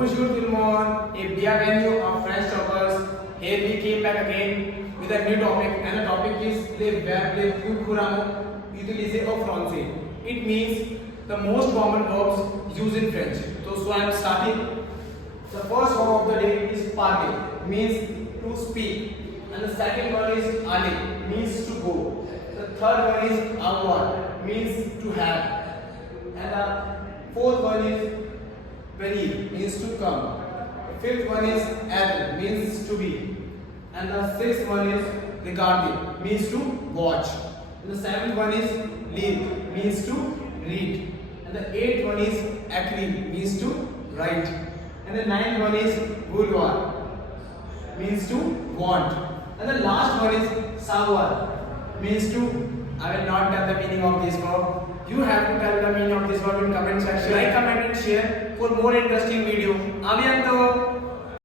push your film on a bienvenue of French toppers. Here we came back again with a new topic, and the topic is le verbe plus couramment utilisé au français. It means the most common verbs used in French. So I am starting. The first verb of the day is parler, means to speak, and the second one is aller, means to go. The third one is avoir, means to have, and the fourth one is venir, means to come. The fifth one is être, means to be, and the sixth one is regarder, means to watch. And the seventh one is lire, means to read, and the eighth one is écrire, means to write, and the ninth one is vouloir, means to want, and the last one is savoir, means to. I will not tell the meaning of this verb. You have to tell the meaning of this verb in comment section. Like, comment and share for more interesting video.